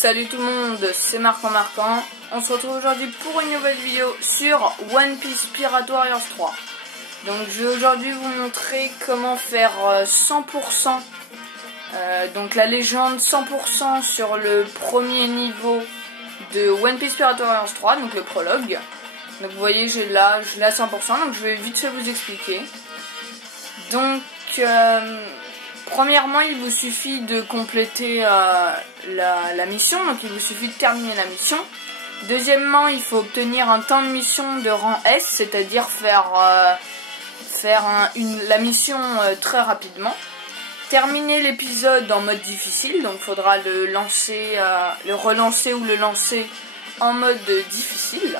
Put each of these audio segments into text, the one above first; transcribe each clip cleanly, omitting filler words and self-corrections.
Salut tout le monde, c'est Marquant. On se retrouve aujourd'hui pour une nouvelle vidéo sur One Piece Pirate Warriors 3. Donc je vais aujourd'hui vous montrer comment faire 100%, donc la légende 100% sur le premier niveau de One Piece Pirate Warriors 3, donc le prologue. Donc vous voyez, je l'ai à 100%, donc je vais vite fait vous expliquer. Donc premièrement, il vous suffit de compléter la mission, donc il vous suffit de terminer la mission. Deuxièmement, il faut obtenir un temps de mission de rang S, c'est-à-dire faire la mission très rapidement. Terminer l'épisode en mode difficile, donc il faudra le relancer ou le lancer en mode difficile.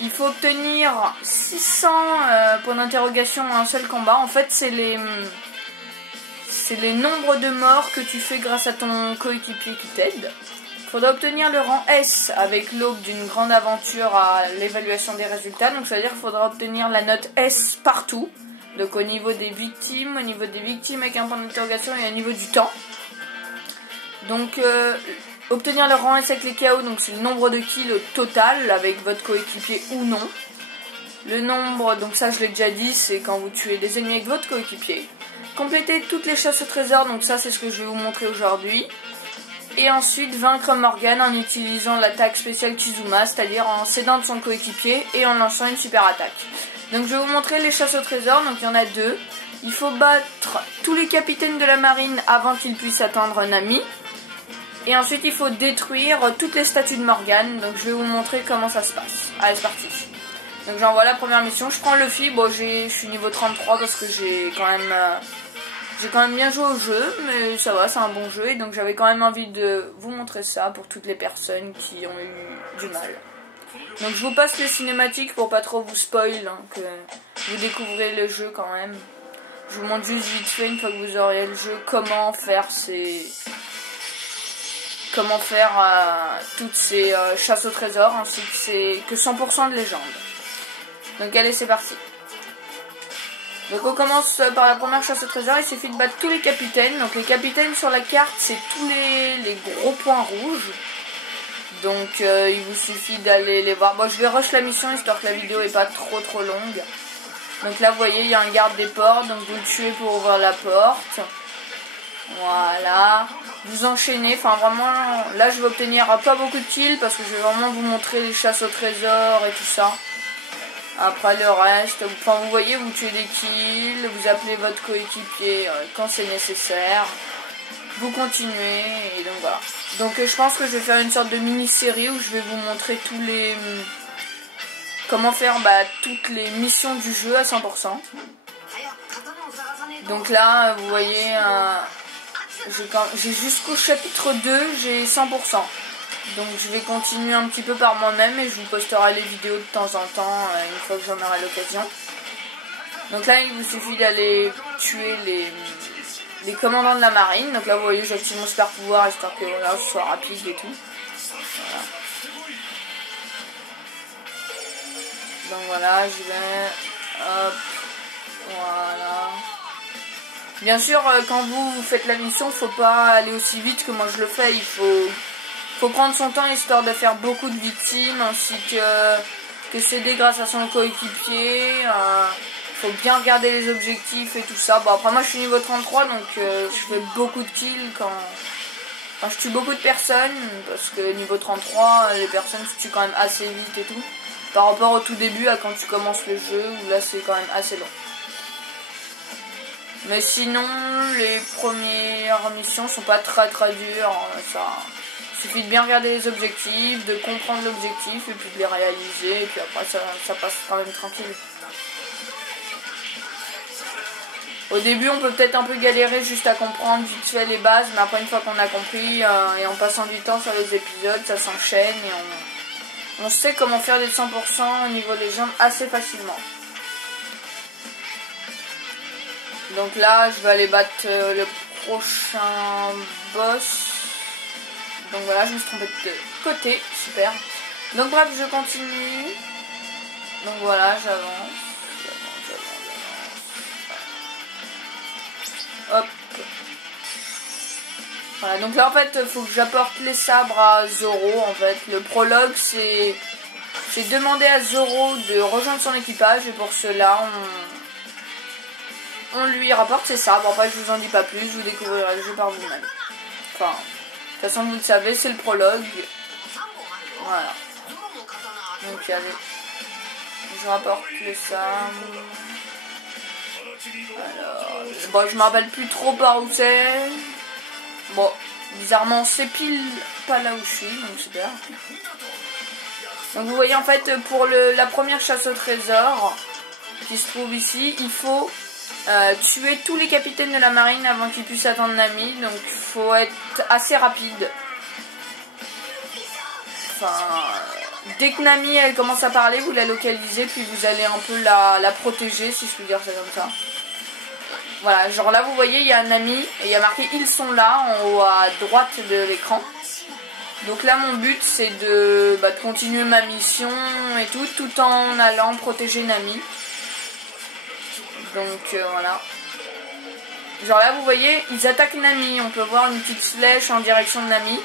Il faut obtenir 600 points d'interrogation en un seul combat. En fait, c'est les nombres de morts que tu fais grâce à ton coéquipier qui t'aide. Il faudra obtenir le rang S avec l'aube d'une grande aventure à l'évaluation des résultats. Donc ça veut dire qu'il faudra obtenir la note S partout. Donc au niveau des victimes avec un point d'interrogation et au niveau du temps. Donc obtenir le rang S avec les KO, donc c'est le nombre de kills au total avec votre coéquipier ou non. Le nombre, donc ça je l'ai déjà dit, c'est quand vous tuez des ennemis avec votre coéquipier. Compléter toutes les chasses au trésor, donc ça c'est ce que je vais vous montrer aujourd'hui. Et ensuite vaincre Morgan en utilisant l'attaque spéciale Kizuma, c'est-à-dire en s'aidant de son coéquipier et en lançant une super attaque. Donc je vais vous montrer les chasses au trésor, donc il y en a deux. Il faut battre tous les capitaines de la marine avant qu'ils puissent atteindre Nami. Et ensuite il faut détruire toutes les statues de Morgan, donc je vais vous montrer comment ça se passe. Allez c'est parti. Donc j'envoie la première mission, je prends Luffy, bon je suis niveau 33 parce que j'ai quand même bien joué au jeu, mais ça va, c'est un bon jeu, et donc j'avais quand même envie de vous montrer ça pour toutes les personnes qui ont eu du mal. Donc je vous passe les cinématiques pour pas trop vous spoil, hein, que vous découvrez le jeu quand même. Je vous montre juste vite fait, une fois que vous aurez le jeu, comment faire toutes ces chasses au trésor, ainsi que 100% de légende. Donc allez, c'est parti. Donc on commence par la première chasse au trésor, il suffit de battre tous les capitaines. Donc les capitaines sur la carte, c'est tous les gros points rouges. Donc il vous suffit d'aller les voir. Bon, je vais rush la mission histoire que la vidéo est pas trop longue. Donc là vous voyez, il y a un garde des portes, donc vous le tuez pour ouvrir la porte. Voilà, vous enchaînez, enfin vraiment, là je vais obtenir pas beaucoup de kills parce que je vais vraiment vous montrer les chasses au trésor et tout ça. Après le reste, enfin vous voyez, vous tuez des kills, vous appelez votre coéquipier quand c'est nécessaire, vous continuez, et donc voilà. Donc je pense que je vais faire une sorte de mini-série où je vais vous montrer comment faire toutes les missions du jeu à 100%. Donc là, vous voyez, j'ai jusqu'au chapitre 2, j'ai 100%. Donc je vais continuer un petit peu par moi-même et je vous posterai les vidéos de temps en temps une fois que j'en aurai l'occasion. Donc là il vous suffit d'aller tuer les commandants de la marine. Donc là vous voyez, j'active mon super pouvoir histoire que voilà, ce soit rapide et tout. Voilà. Donc voilà, je vais... Hop. Voilà. Bien sûr, quand vous faites la mission, faut pas aller aussi vite que moi je le fais. Il faut prendre son temps histoire de faire beaucoup de victimes ainsi que s'aider grâce à son coéquipier. Faut bien regarder les objectifs et tout ça. Bon après moi je suis niveau 33 donc je fais beaucoup de kills quand je tue beaucoup de personnes parce que niveau 33 les personnes se tuent quand même assez vite et tout. Par rapport au tout début à quand tu commences le jeu où là c'est quand même assez long. Mais sinon les premières missions sont pas très dures, ça... Il suffit de bien regarder les objectifs, de comprendre l'objectif et puis de les réaliser et puis après ça passe quand même tranquille. Au début on peut peut-être un peu galérer juste à comprendre vite fait les bases, mais après une fois qu'on a compris et en passant du temps sur les épisodes, ça s'enchaîne et on sait comment faire des 100% au niveau légende assez facilement. Donc là je vais aller battre le prochain boss. Donc voilà, je me suis trompée de côté, super. Donc bref, je continue. Donc voilà, j'avance. Hop. Voilà, donc là en fait il faut que j'apporte les sabres à Zoro. En fait le prologue c'est demander à Zoro de rejoindre son équipage, et pour cela on lui rapporte ses sabres. Après je vous en dis pas plus, vous découvrirez le jeu par vous-même. Enfin, de toute façon vous le savez, c'est le prologue. Voilà. Donc allez, je rapporte les sabres. Alors, bon, je me rappelle plus trop par où c'est. Bon, bizarrement c'est pile pas là où je suis, donc super. Donc vous voyez en fait pour la première chasse au trésor qui se trouve ici, il faut tuer tous les capitaines de la marine avant qu'ils puissent attendre Nami. Donc il faut être assez rapide. Enfin, dès que Nami elle commence à parler, vous la localisez, puis vous allez un peu la protéger, si je puis dire ça comme ça. Voilà, genre là vous voyez il y a Nami et il y a marqué ils sont là en haut à droite de l'écran. Donc là mon but c'est de continuer ma mission et tout en allant protéger Nami. Donc voilà. Genre là vous voyez ils attaquent Nami, on peut voir une petite flèche en direction de Nami.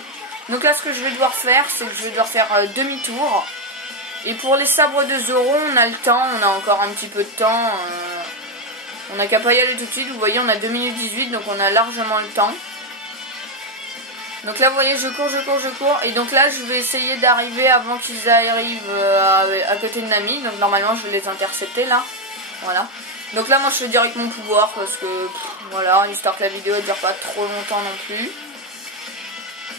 Donc là ce que je vais devoir faire c'est que je vais devoir faire demi-tour. Et pour les sabres de Zoro on a le temps, on a encore un petit peu de temps. On n'a qu'à pas y aller tout de suite, vous voyez on a 2 minutes 18 donc on a largement le temps. Donc là vous voyez je cours et donc là je vais essayer d'arriver avant qu'ils arrivent à côté de Nami. Donc normalement je vais les intercepter là. Voilà. Donc là moi je fais direct mon pouvoir parce que voilà, histoire que la vidéo ne dure pas trop longtemps non plus.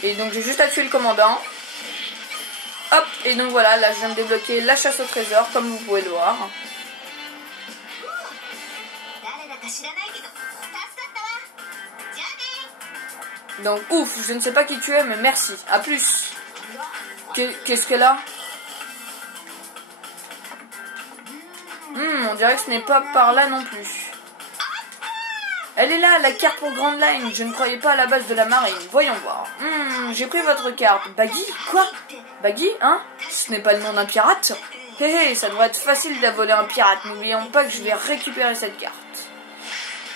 Et donc j'ai juste à tuer le commandant. Hop, et donc voilà, là je viens de débloquer la chasse au trésor comme vous pouvez le voir. Donc ouf, je ne sais pas qui tu es mais merci, à plus. Qu'est-ce qu'elle a? On dirait que ce n'est pas par là non plus. Elle est là, la carte pour Grand Line. Je ne croyais pas à la base de la marine. Voyons voir. J'ai pris votre carte. Baggy? Quoi? Baggy, hein? Ce n'est pas le nom d'un pirate? Hé, ça devrait être facile d'avoler un pirate. N'oublions pas que je vais récupérer cette carte.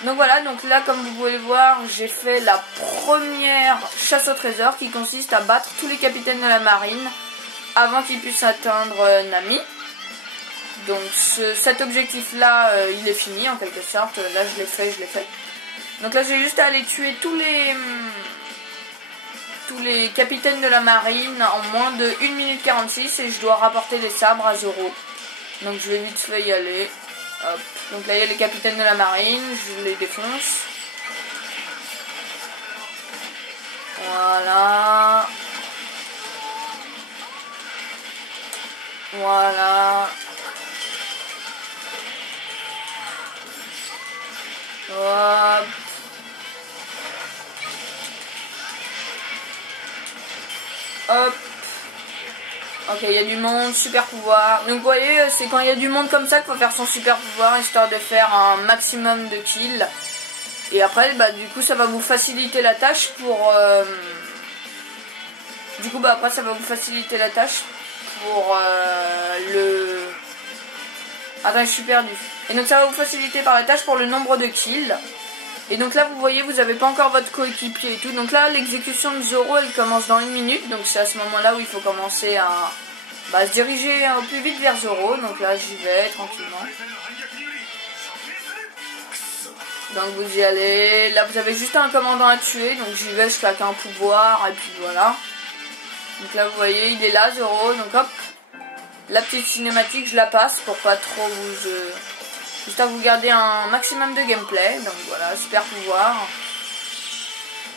Donc voilà, donc là comme vous pouvez le voir, j'ai fait la première chasse au trésor qui consiste à battre tous les capitaines de la marine avant qu'ils puissent atteindre Nami. Donc cet objectif là il est fini en quelque sorte, là je l'ai fait. Donc là j'ai juste à aller tuer tous les capitaines de la marine en moins de 1 minute 46 et je dois rapporter les sabres à Zoro. Donc je vais vite fait y aller. Hop. Donc là il y a les capitaines de la marine, je les défonce. Voilà. Voilà. Hop. Hop. Ok, il y a du monde, super pouvoir. Donc vous voyez, c'est quand il y a du monde comme ça qu'il faut faire son super pouvoir, histoire de faire un maximum de kills. Et après, du coup, ça va vous faciliter la tâche pour... après, ça va vous faciliter la tâche pour le... Attends, je suis perdue. Et donc ça va vous faciliter par la tâche pour le nombre de kills. Et donc là vous voyez vous n'avez pas encore votre coéquipier et tout. Donc là l'exécution de Zoro elle commence dans 1 minute. Donc c'est à ce moment là où il faut commencer à se diriger au plus vite vers Zoro. Donc là j'y vais tranquillement. Donc vous y allez. Là vous avez juste un commandant à tuer. Donc j'y vais, je claque un pouvoir et puis voilà. Donc là vous voyez il est là Zoro. Donc hop. La petite cinématique je la passe pour pas trop vous... Juste à vous garder un maximum de gameplay. Donc voilà, super pouvoir.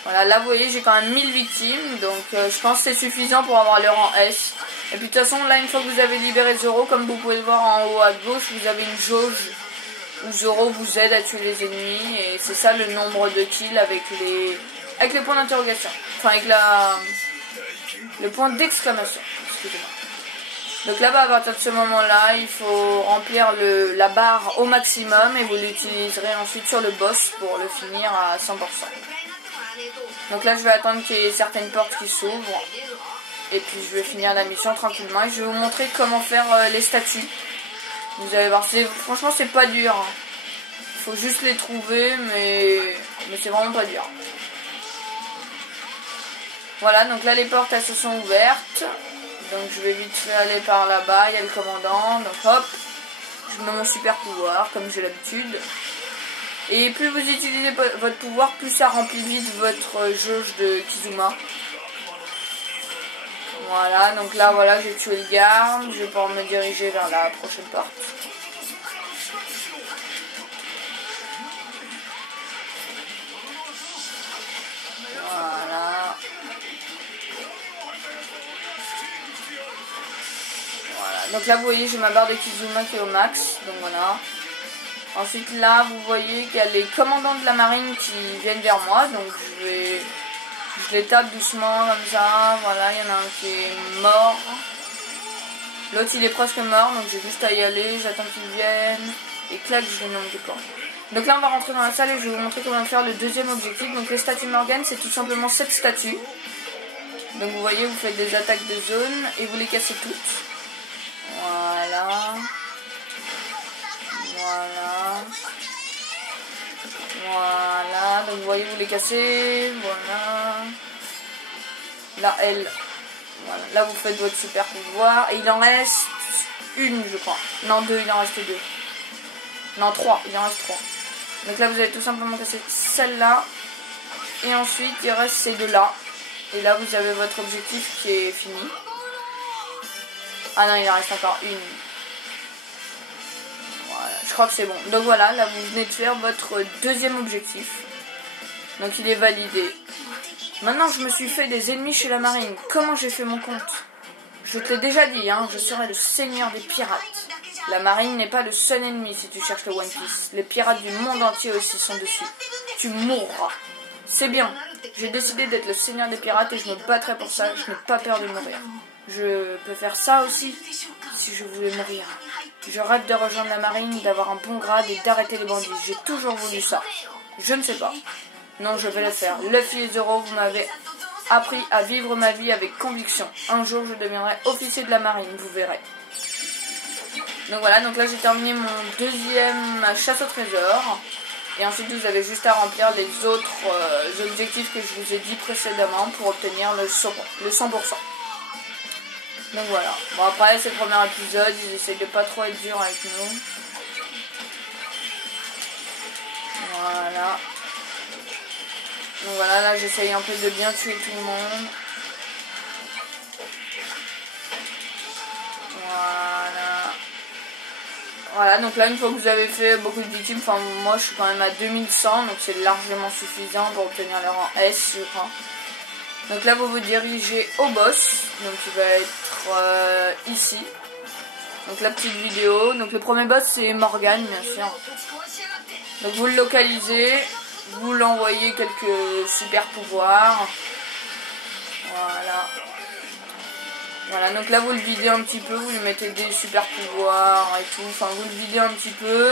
Voilà, là vous voyez j'ai quand même 1000 victimes. Donc je pense que c'est suffisant pour avoir le rang S. Et puis de toute façon là une fois que vous avez libéré Zoro, comme vous pouvez le voir en haut à gauche, vous avez une jauge où Zoro vous aide à tuer les ennemis. Et c'est ça le nombre de kills avec les points d'interrogation. Enfin avec le point d'exclamation. Excusez-moi. Donc là à partir de ce moment là il faut remplir la barre au maximum et vous l'utiliserez ensuite sur le boss pour le finir à 100%. Donc là je vais attendre qu'il y ait certaines portes qui s'ouvrent et puis je vais finir la mission tranquillement et je vais vous montrer comment faire les statues. Vous allez voir, franchement c'est pas dur, hein. Faut juste les trouver mais c'est vraiment pas dur. Voilà, donc là les portes elles se sont ouvertes. Donc je vais vite fait aller par là-bas, il y a le commandant. Donc hop, je mets mon super pouvoir comme j'ai l'habitude. Et plus vous utilisez votre pouvoir, plus ça remplit vite votre jauge de Kizuma. Voilà, donc là voilà, j'ai tué le garde, je vais pouvoir me diriger vers la prochaine porte. Voilà. Voilà, donc là vous voyez j'ai ma barre de Kizuma qui est au max, donc voilà. Ensuite là vous voyez qu'il y a les commandants de la marine qui viennent vers moi, donc je les tape doucement comme ça, voilà, il y en a un qui est mort. L'autre il est presque mort, donc j'ai juste à y aller, j'attends qu'ils viennent, et clac, je les nomme des plans. Donc là on va rentrer dans la salle et je vais vous montrer comment faire le deuxième objectif. Donc les statues Morgan, c'est tout simplement cette statue. Donc vous voyez, vous faites des attaques de zone et vous les cassez toutes. Voilà. Voilà. Voilà. Donc vous voyez, vous les cassez. Voilà. Là, elle. Voilà. Là, vous faites votre super pouvoir. Et il en reste une, je crois. Non, deux, il en reste deux. Non, trois. Il en reste trois. Donc là, vous allez tout simplement casser celle-là. Et ensuite, il reste ces deux-là. Et là, vous avez votre objectif qui est fini. Ah non, il en reste encore une. Voilà, je crois que c'est bon. Donc voilà, là, vous venez de faire votre deuxième objectif. Donc il est validé. Maintenant, je me suis fait des ennemis chez la marine. Comment j'ai fait mon compte? Je te l'ai déjà dit, hein, je serai le seigneur des pirates. La marine n'est pas le seul ennemi si tu cherches le One Piece. Les pirates du monde entier aussi sont dessus. Tu mourras. C'est bien. J'ai décidé d'être le seigneur des pirates et je me battrai pour ça. Je n'ai pas peur de mourir. Je peux faire ça aussi si je voulais mourir. Je rêve de rejoindre la marine, d'avoir un bon grade et d'arrêter les bandits. J'ai toujours voulu ça. Je ne sais pas. Non, je vais le faire. Luffy et Zoro, vous m'avez appris à vivre ma vie avec conviction. Un jour, je deviendrai officier de la marine, vous verrez. Donc voilà, donc là j'ai terminé mon deuxième chasse au trésor. Et ensuite vous avez juste à remplir les autres objectifs que je vous ai dit précédemment pour obtenir le 100%. Donc voilà. Bon après c'est le premier épisode, ils essayent de pas trop être durs avec nous. Voilà. Donc voilà, là j'essaye un peu de bien tuer tout le monde. Voilà. Voilà, donc là une fois que vous avez fait beaucoup de victimes, enfin moi je suis quand même à 2100, donc c'est largement suffisant pour obtenir le rang S, je crois. Donc là vous vous dirigez au boss, donc il va être ici. Donc la petite vidéo, donc le premier boss c'est Morgan bien sûr. Donc vous le localisez, vous l'envoyez quelques super pouvoirs. Voilà. Voilà, donc là vous le videz un petit peu, vous lui mettez des super pouvoirs et tout, enfin vous le videz un petit peu.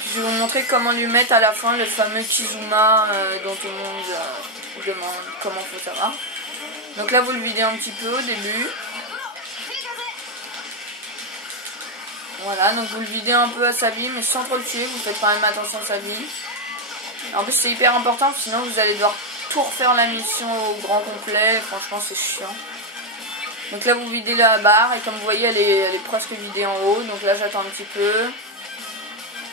Puis je vais vous montrer comment lui mettre à la fin le fameux Kizuma dont tout le monde demande comment faut savoir. Donc là vous le videz un petit peu au début. Voilà, donc vous le videz un peu à sa vie mais sans trop le tuer, vous faites quand même attention à sa vie. En plus c'est hyper important, sinon vous allez devoir tout refaire la mission au grand complet, franchement c'est chiant. Donc là vous videz la barre et comme vous voyez elle est presque vidée en haut. Donc là j'attends un petit peu.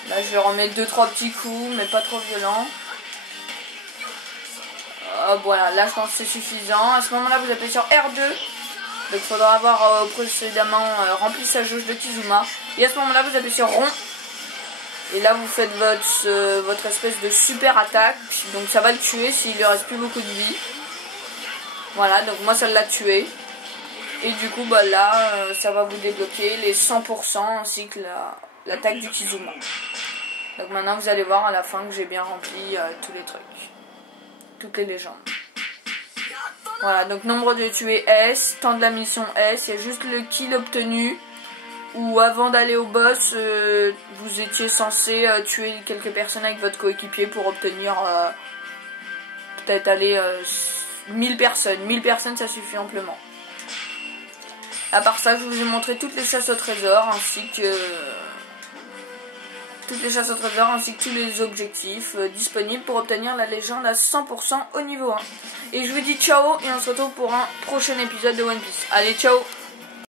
Là je vais remettre 2-3 petits coups mais pas trop violents. Voilà, là je pense que c'est suffisant. À ce moment là vous appuyez sur R2. Donc il faudra avoir précédemment rempli sa jauge de Kizuma. Et à ce moment là vous appuyez sur rond. Et là vous faites votre espèce de super attaque. Donc ça va le tuer s'il lui reste plus beaucoup de vie. Voilà, donc moi ça l'a tué. Et du coup, bah là, ça va vous débloquer les 100% ainsi que l'attaque du Kizuma. Donc maintenant, vous allez voir à la fin que j'ai bien rempli tous les trucs. Toutes les légendes. Voilà, donc nombre de tués S, temps de la mission S, il y a juste le kill obtenu. Ou avant d'aller au boss, vous étiez censé tuer quelques personnes avec votre coéquipier pour obtenir peut-être aller 1000 personnes. 1000 personnes, ça suffit amplement. À part ça, je vous ai montré toutes les chasses au trésor ainsi que toutes les chasses au trésor ainsi que tous les objectifs disponibles pour obtenir la légende à 100% au niveau 1. Et je vous dis ciao et on se retrouve pour un prochain épisode de One Piece. Allez, ciao!